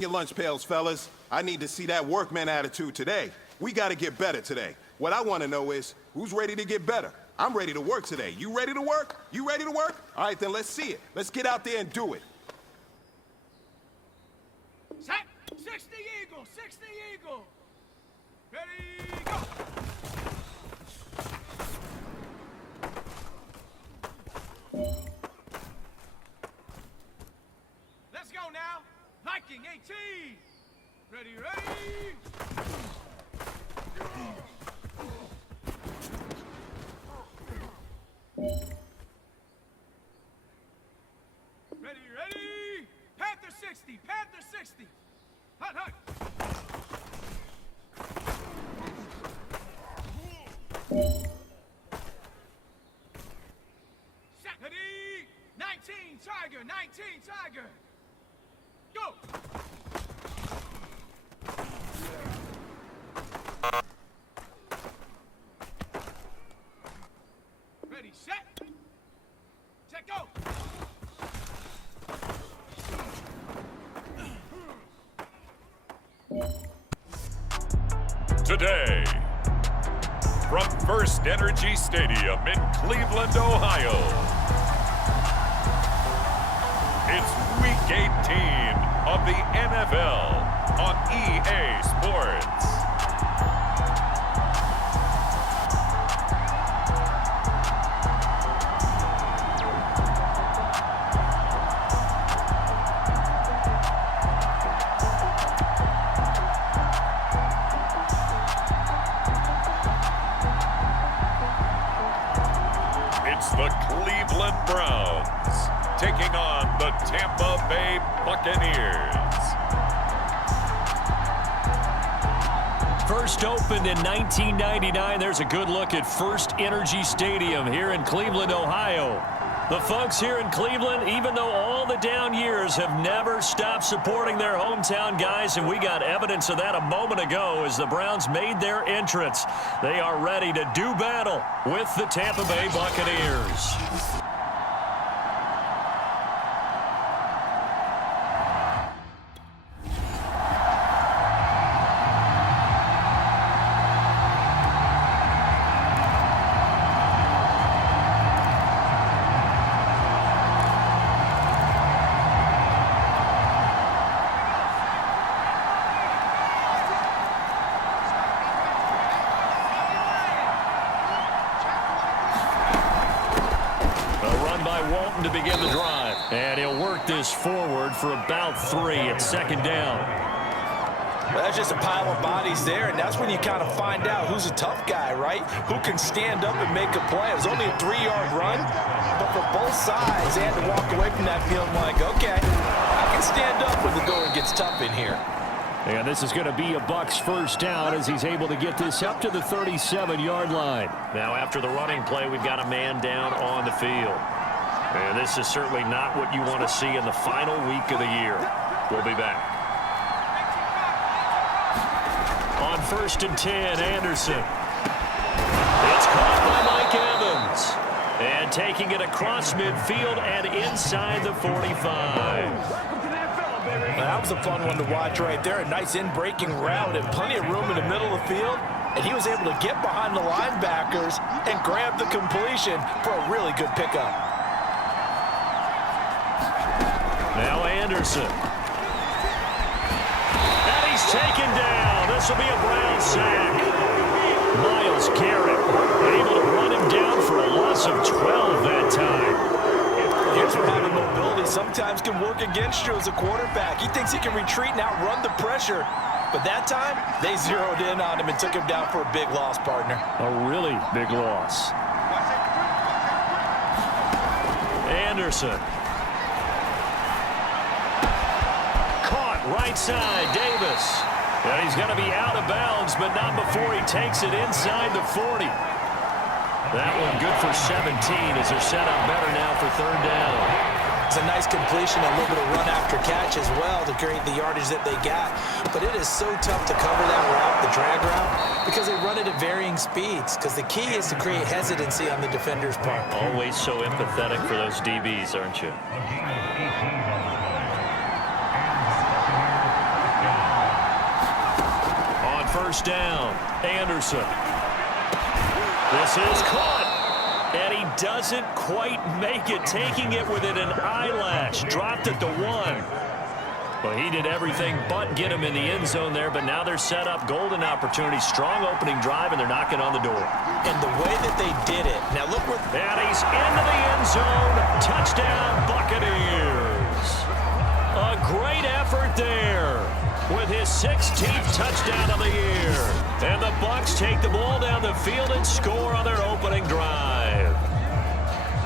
Your lunch pails, fellas. I need to see that workman attitude today. We got to get better today. What I want to know is, who's ready to get better? I'm ready to work today. You ready to work? You ready to work? All right, then let's see it. Let's get out there and do it. Set. 60 Eagle. 60 Eagle. Ready, go. Let's go now. Viking 18. Ready, ready. Ready, ready. Panther 60. Panther 60. Hut, hut. Set. Ready. 19 Tiger. 19 Tiger. Go. Ready, set. Set, go. Today, from First Energy Stadium in Cleveland, Ohio, it's Week 18 of the NFL on EA Sports. It's the Cleveland Browns taking on the Tampa Bay Buccaneers. First opened in 1999. There's a good look at First Energy Stadium here in Cleveland, Ohio. The folks here in Cleveland, even though all the down years, have never stopped supporting their hometown guys, and we got evidence of that a moment ago as the Browns made their entrance. They are ready to do battle with the Tampa Bay Buccaneers. To begin the drive, and he'll work this forward for about 3 at second down. Well, that's just a pile of bodies there, and that's when you kind of find out who's a tough guy, right? Who can stand up and make a play. It was only a 3-yard run, but for both sides, they had to walk away from that field like, okay, I can stand up when the going gets tough in here. And this is going to be a Bucs first down as he's able to get this up to the 37-yard line. Now, after the running play, we've got a man down on the field. And this is certainly not what you want to see in the final week of the year. We'll be back. On 1st and 10, Anderson. It's caught by Mike Evans. And taking it across midfield and inside the 45. That was a fun one to watch right there. A nice in-breaking route and plenty of room in the middle of the field. And he was able to get behind the linebackers and grab the completion for a really good pickup. Now Anderson. And he's taken down. This will be a Brown sack. Myles Garrett able to run him down for a loss of 12 that time. Here's where having mobility sometimes can work against you as a quarterback. He thinks he can retreat and outrun the pressure. But that time, they zeroed in on him and took him down for a big loss, partner. A really big loss. Anderson. Right side, Davis. And he's going to be out of bounds, but not before he takes it inside the 40. That one good for 17 as they're set up better now for 3rd down. It's a nice completion, a little bit of run after catch as well to create the yardage that they got. But it is so tough to cover that route, the drag route, because they run it at varying speeds. Because the key is to create hesitancy on the defender's part. Always so empathetic for those DBs, aren't you? first down. Anderson. This is caught. And he doesn't quite make it, taking it within an eyelash. Dropped it to 1. Well, he did everything but get him in the end zone there, but now they're set up. Golden opportunity, strong opening drive, and they're knocking on the door. And the way that they did it. Now look where... And he's into the end zone. Touchdown, Buccaneers. A great effort there with his 16th touchdown of the year. And the Bucs take the ball down the field and score on their opening drive.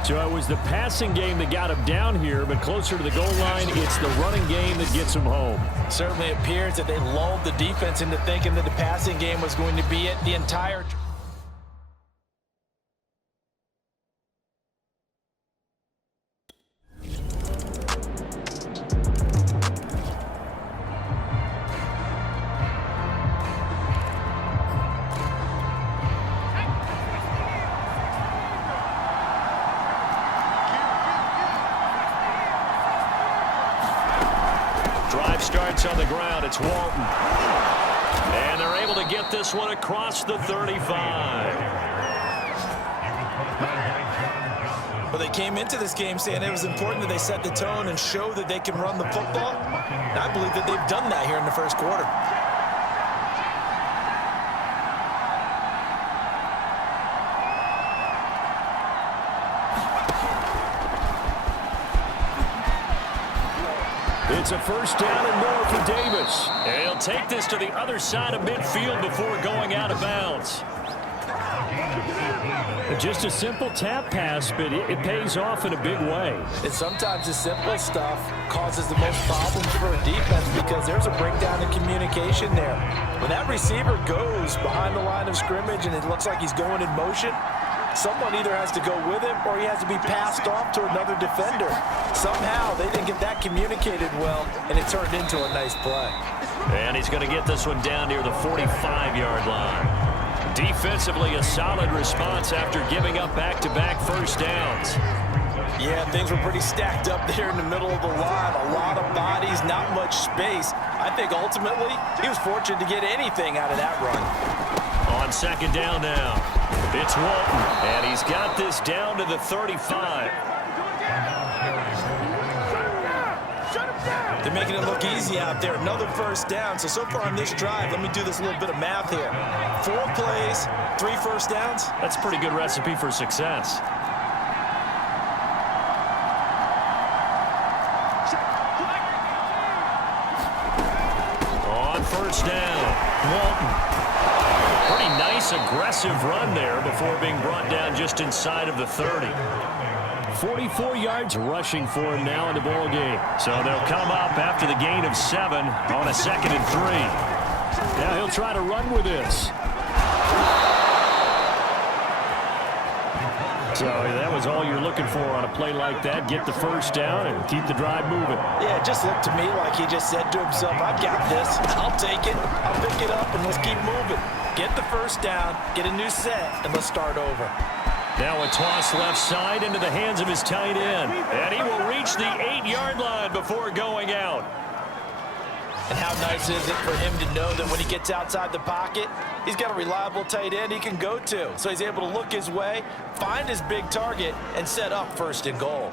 So it was the passing game that got him down here, but closer to the goal line, it's the running game that gets him home. Certainly appears that they lulled the defense into thinking that the passing game was going to be it the entire... Drive starts on the ground. It's Walton. And they're able to get this one across the 35. Well, they came into this game saying it was important that they set the tone and show that they can run the football. And I believe that they've done that here in the first quarter. It's a first down and more for Davis. And he'll take this to the other side of midfield before going out of bounds. Just a simple tap pass, but it pays off in a big way. And sometimes the simple stuff causes the most problems for a defense because there's a breakdown in communication there. When that receiver goes behind the line of scrimmage and it looks like he's going in motion, someone either has to go with him or he has to be passed off to another defender. Somehow they didn't get that communicated well, and it turned into a nice play. And he's going to get this one down near the 45-yard line. Defensively, a solid response after giving up back-to-back first downs. Yeah, things were pretty stacked up there in the middle of the line. A lot of bodies, not much space. I think ultimately he was fortunate to get anything out of that run. On second down now, it's Walton, and he's got this down to the 35. They're making it look easy out there. Another first down. So far on this drive, let me do this little bit of math here. 4 plays, 3 first downs. That's a pretty good recipe for success. On first down, Walton. Pretty nice, aggressive run there before being brought down just inside of the 30. 44 yards rushing for him now in the ball game. So they'll come up after the gain of 7 on a 2nd and 3. Now he'll try to run with this. So that was all you're looking for on a play like that. Get the first down and keep the drive moving. Yeah, it just looked to me like he just said to himself, I've got this. I'll take it. I'll pick it up, and let's keep moving. Get the first down, get a new set, and let's start over. Now a toss left side into the hands of his tight end. And he will reach the 8-yard line before going out. And how nice is it for him to know that when he gets outside the pocket, he's got a reliable tight end he can go to. So he's able to look his way, find his big target, and set up 1st and goal.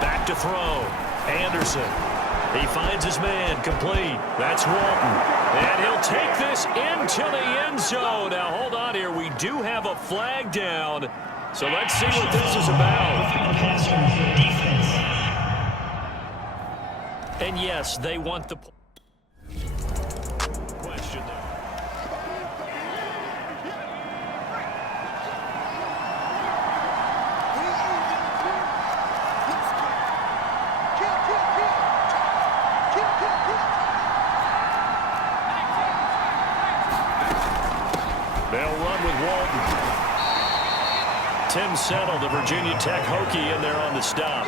Back to throw. Anderson. He finds his man, complete. That's Walton. And he'll take this into the end zone. Now, hold on here. We do have a flag down. So let's see what this is about. And yes, they want the question there. They'll run with Walton. Tim Settle, the Virginia Tech Hokie, in there on the stop.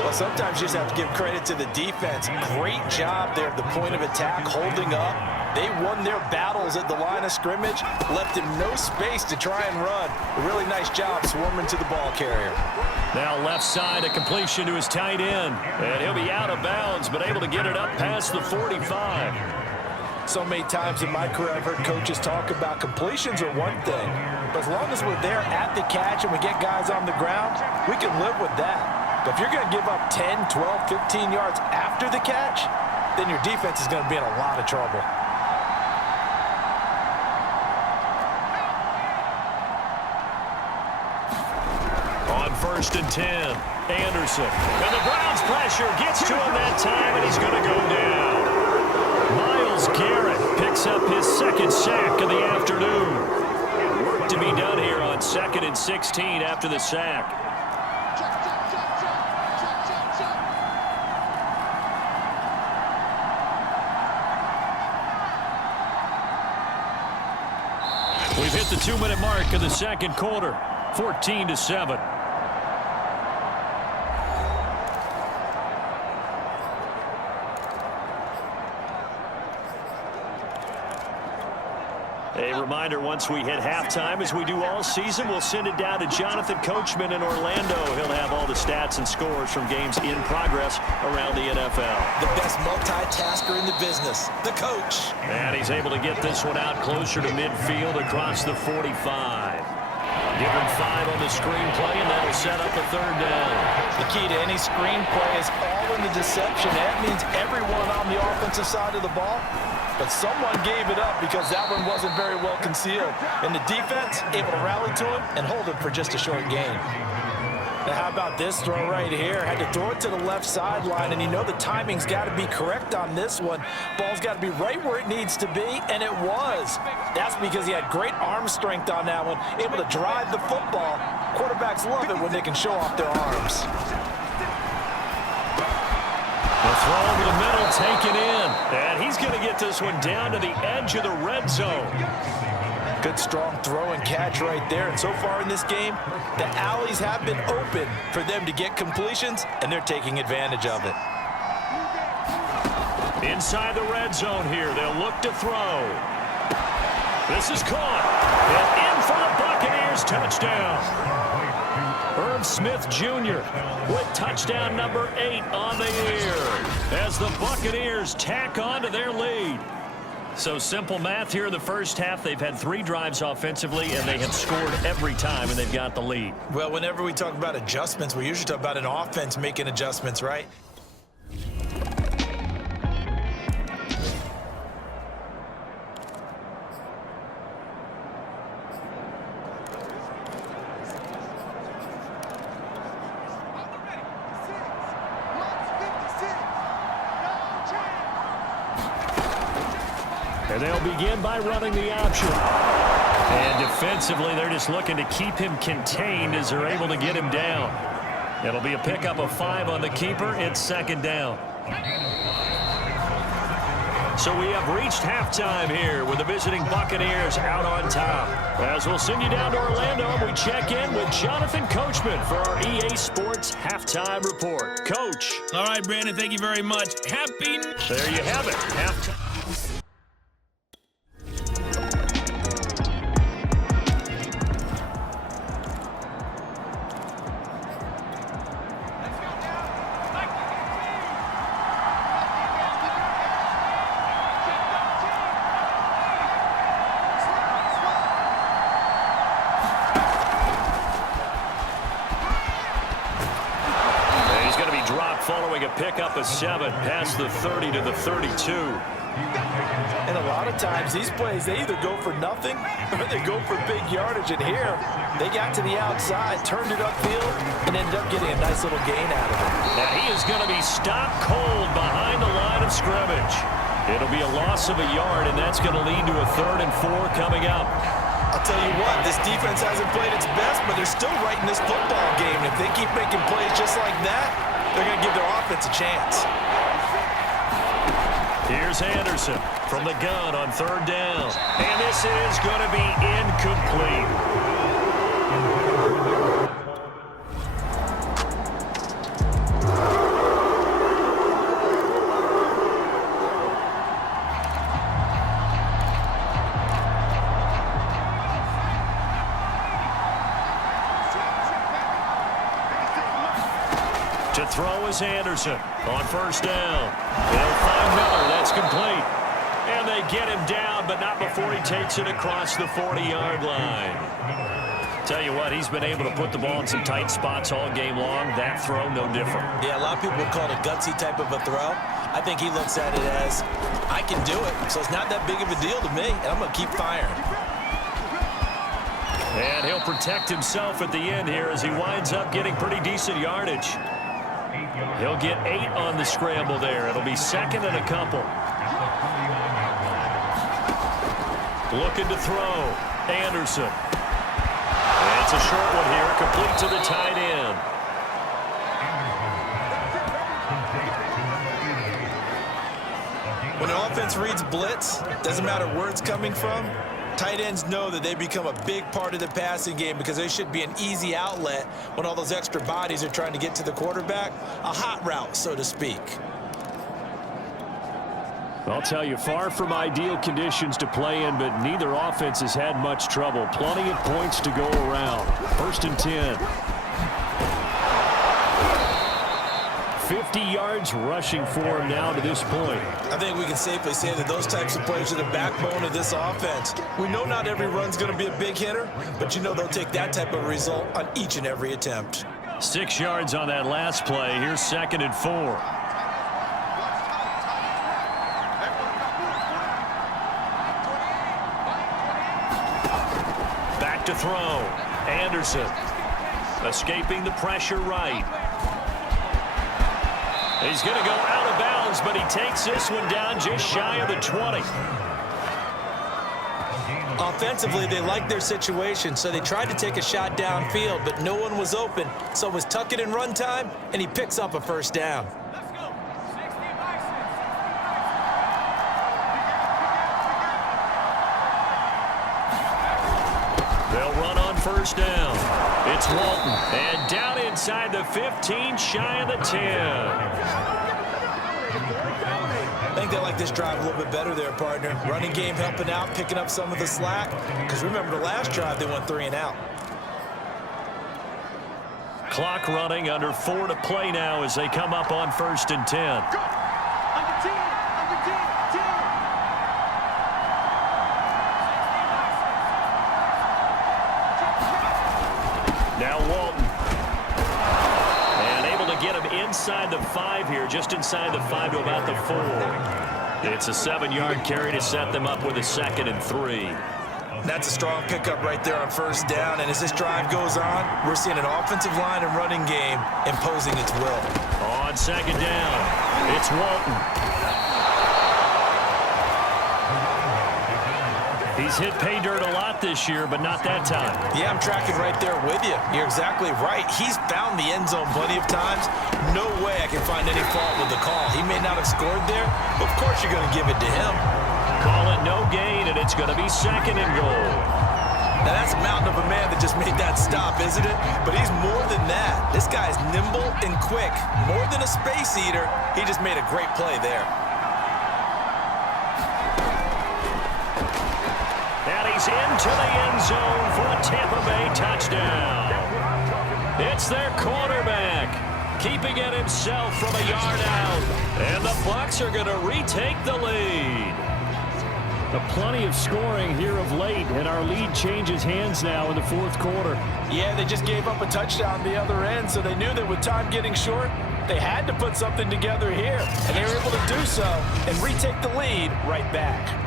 Well, sometimes you just have to give credit to the defense. Great job there at the point of attack, holding up, They won their battles at the line of scrimmage, left him no space to try and run. A really nice job swarming to the ball carrier. Now left side, a completion to his tight end. And he'll be out of bounds, but able to get it up past the 45. So many times in my career, I've heard coaches talk about completions are one thing. But as long as we're there at the catch and we get guys on the ground, we can live with that. But if you're going to give up 10, 12, 15 yards after the catch, then your defense is going to be in a lot of trouble. On 1st and 10, Anderson. And the Browns pressure gets to him that time, and he's going to go down. Myles Garrett picks up his 2nd sack of the afternoon. Work to be done here on 2nd and 16 after the sack. We've hit the 2-minute mark of the 2nd quarter, 14-7. A reminder, once we hit halftime, as we do all season, we'll send it down to Jonathan Coachman in Orlando. He'll have all the stats and scores from games in progress around the NFL. The best multitasker in the business, the coach. And he's able to get this one out closer to midfield across the 45. Give him 5 on the screenplay, and that'll set up a 3rd down. The key to any screenplay is all in the deception. That means everyone on the offensive side of the ball. But someone gave it up because that one wasn't very well concealed. And the defense able to rally to him and hold him for just a short gain. Now how about this throw right here? Had to throw it to the left sideline, and you know the timing's got to be correct on this one. Ball's got to be right where it needs to be, and it was. That's because he had great arm strength on that one, able to drive the football. Quarterbacks love it when they can show off their arms. The throw over the middle, taken in. And he's going to get this one down to the edge of the red zone. Good strong throw and catch right there. And so far in this game, the alleys have been open for them to get completions, and they're taking advantage of it. Inside the red zone here, they'll look to throw. This is caught. And in for the Buccaneers, touchdown. Herb Smith Jr. with touchdown number 8 on the year as the Buccaneers tack on to their lead. So simple math here in the first half. They've had 3 drives offensively, and they have scored every time, and they've got the lead. Well, whenever we talk about adjustments, we usually talk about an offense making adjustments, right? And they'll begin by running the option. And defensively, they're just looking to keep him contained as they're able to get him down. It'll be a pickup of 5 on the keeper. It's 2nd down. So we have reached halftime here with the visiting Buccaneers out on top. As we'll send you down to Orlando, we check in with Jonathan Coachman for our EA Sports Halftime Report. Coach. All right, Brandon, thank you very much. There you have it. Halftime. Following a pickup of 7 past the 30 to the 32. And a lot of times these plays, they either go for nothing or they go for big yardage. And here, they got to the outside, turned it upfield, and ended up getting a nice little gain out of it. Now he is going to be stopped cold behind the line of scrimmage. It'll be a loss of a yard, and that's going to lead to a 3rd and 4 coming up. I'll tell you what, this defense hasn't played its best, but they're still right in this football game. And if they keep making plays just like that, they're going to give their offense a chance. Here's Anderson from the gun on 3rd down. And this is going to be incomplete. To throw is Anderson on first down. They'll find Miller. That's complete. And they get him down, but not before he takes it across the 40-yard line. Tell you what, he's been able to put the ball in some tight spots all game long. That throw, no different. Yeah, a lot of people would call it a gutsy type of a throw. I think he looks at it as, I can do it, so it's not that big of a deal to me, and I'm going to keep firing. And he'll protect himself at the end here as he winds up getting pretty decent yardage. He'll get 8 on the scramble there. It'll be second and a couple. Looking to throw. Anderson. And it's a short one here, complete to the tight end. When the offense reads blitz, doesn't matter where it's coming from, tight ends know that they become a big part of the passing game because they should be an easy outlet when all those extra bodies are trying to get to the quarterback. A hot route, so to speak. I'll tell you, far from ideal conditions to play in, but neither offense has had much trouble. Plenty of points to go around. First and 10. 50 yards rushing for him now to this point. I think we can safely say that those types of plays are the backbone of this offense. We know not every run's going to be a big hitter, but you know they'll take that type of result on each and every attempt. 6 yards on that last play. Here's second and 4. Back to throw. Anderson escaping the pressure right. He's going to go out of bounds, but he takes this one down just shy of the 20. Offensively, they liked their situation, so they tried to take a shot downfield, but no one was open. So it was tuck it in run time, and he picks up a first down. They'll run on first down. It's Walton, and down inside the 15, shy of the 10. I think they like this drive a little bit better there, partner. Running game helping out, picking up some of the slack. Because remember, the last drive, they went 3 and out. Clock running, under 4 to play now as they come up on first and 10. Now Walton. And able to get him inside the 5 here, just inside the 5 to about the 4. It's a 7-yard carry to set them up with a second and 3. That's a strong pickup right there on first down. And as this drive goes on, we're seeing an offensive line and running game imposing its will. On second down, it's Walton. He's hit pay dirt a lot this year, but not that time. Yeah, I'm tracking right there with you. You're exactly right. He's found the end zone plenty of times. No way I can find any fault with the call. He may not have scored there, but of course you're going to give it to him. Call it no gain, and it's going to be second and goal. Now, that's a mountain of a man that just made that stop, isn't it? But he's more than that. This guy's nimble and quick. More than a space eater, he just made a great play there. And he's into the end zone for a Tampa Bay touchdown. It's their quarterback, keeping it himself from a yard out. And the Bucs are going to retake the lead. Plenty of scoring here of late, and our lead changes hands now in the fourth quarter. Yeah, they just gave up a touchdown the other end, so they knew that with time getting short, they had to put something together here. And they were able to do so and retake the lead right back.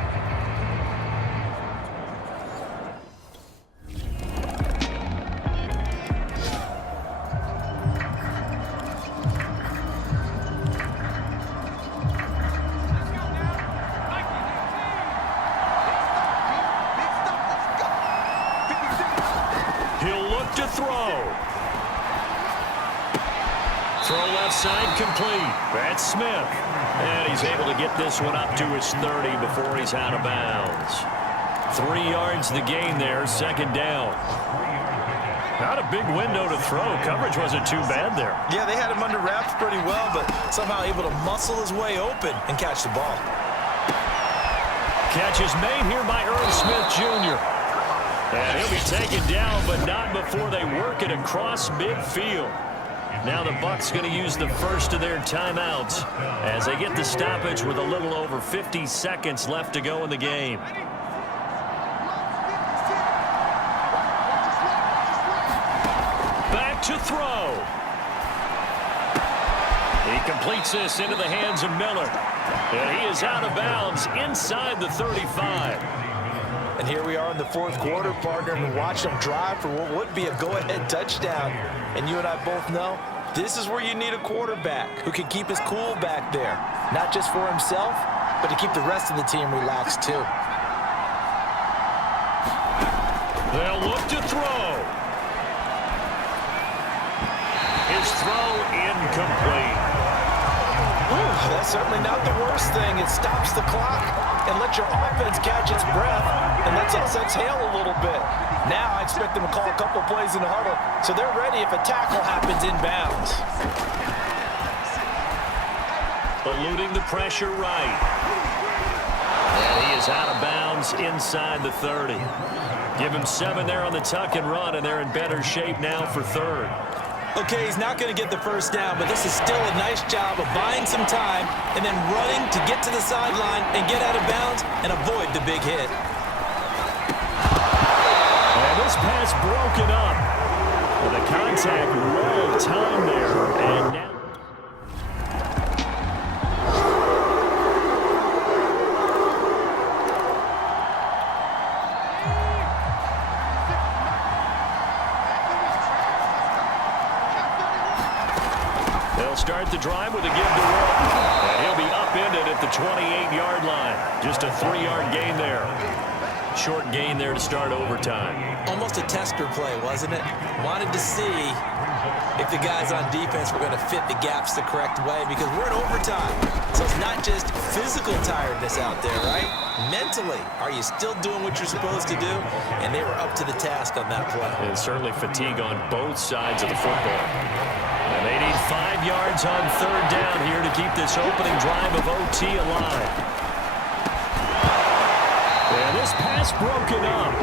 Complete. That's Smith. And he's able to get this one up to his 30 before he's out of bounds. 3 yards the gain there, second down. Not a big window to throw. Coverage wasn't too bad there. Yeah, they had him under wraps pretty well, but somehow able to muscle his way open and catch the ball. Catch is made here by Earl Smith Jr. And he'll be taken down, but not before they work it across midfield. Now the Bucs going to use the first of their timeouts as they get the stoppage with a little over 50 seconds left to go in the game. Back to throw. He completes this into the hands of Miller. And he is out of bounds inside the 35. And here we are in the fourth quarter, partner, and watch them drive for what would be a go-ahead touchdown. And you and I both know this is where you need a quarterback who can keep his cool back there. Not just for himself, but to keep the rest of the team relaxed too. They'll look to throw. His throw incomplete. Ooh, that's certainly not the worst thing. It stops the clock and lets your offense catch its breath and lets us exhale a little bit. Now I expect them to call a couple plays in the huddle so they're ready if a tackle happens inbounds. Eluding the pressure right. And he is out of bounds inside the 30. Give him 7 there on the tuck and run, and they're in better shape now for third. Okay, he's not going to get the first down, but this is still a nice job of buying some time and then running to get to the sideline and get out of bounds and avoid the big hit. And this pass broken up. Well, the contact well timed there, and now start the drive with a give to Will. And he'll be upended at the 28-yard line. Just a 3-yard gain there. Short gain there to start overtime. Almost a tester play, wasn't it? Wanted to see if the guys on defense were going to fit the gaps the correct way because we're in overtime. So it's not just physical tiredness out there, right? Mentally, are you still doing what you're supposed to do? And they were up to the task on that play. And certainly fatigue on both sides of the football. And they need 5 yards on third down here to keep this opening drive of OT alive. And this pass broken up.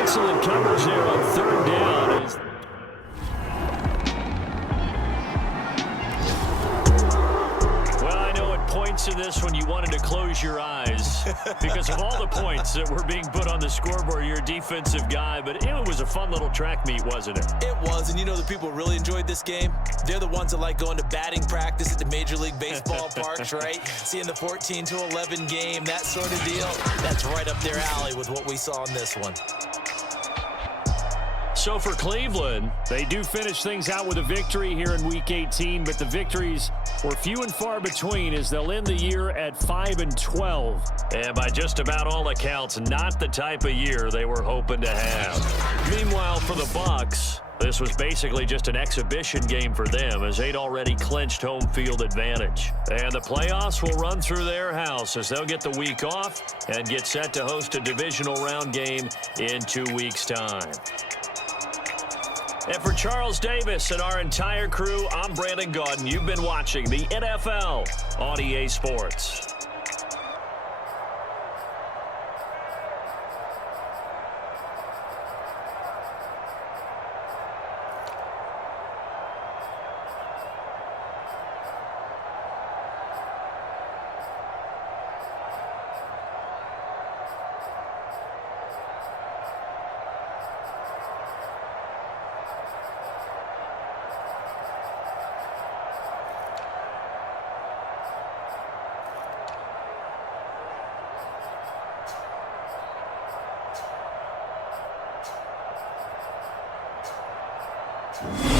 Excellent coverage there on third down. Well, I know at points in this when you wanted to close your eyes because of all the points that were being put on the scoreboard. You're a defensive guy, but it was a fun little track meet, wasn't it? It was, and you know the people really enjoyed this game? They're the ones that like going to batting practice at the Major League Baseball parks, right? Seeing the 14-11 game, that sort of deal. That's right up their alley with what we saw in this one. So for Cleveland, they do finish things out with a victory here in Week 18, but the victories were few and far between as they'll end the year at 5-12. And by just about all accounts, not the type of year they were hoping to have. Meanwhile, for the Bucs, this was basically just an exhibition game for them as they'd already clinched home field advantage. And the playoffs will run through their house as they'll get the week off and get set to host a divisional round game in 2 weeks' time. And for Charles Davis and our entire crew, I'm Brandon Gaudin. You've been watching the NFL on EA Sports. You